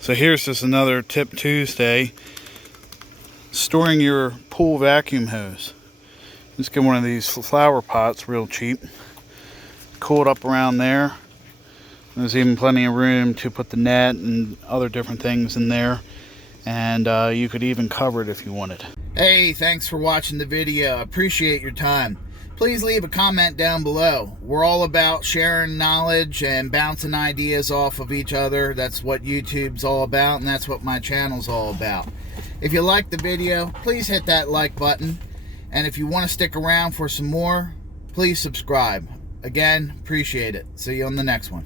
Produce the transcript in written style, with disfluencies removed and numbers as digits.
So here's just another Tip Tuesday. Storing your pool vacuum hose. Just get one of these flower pots real cheap. Cool it up around there. There's even plenty of room to put the net and other different things in there. And you could even cover it if you wanted. Hey, thanks for watching the video. Appreciate your time. Please leave a comment down below. We're all about sharing knowledge and bouncing ideas off of each other. That's what YouTube's all about, and that's what my channel's all about. If you liked the video, please hit that like button. And if you want to stick around for some more, please subscribe. Again, appreciate it. See you on the next one.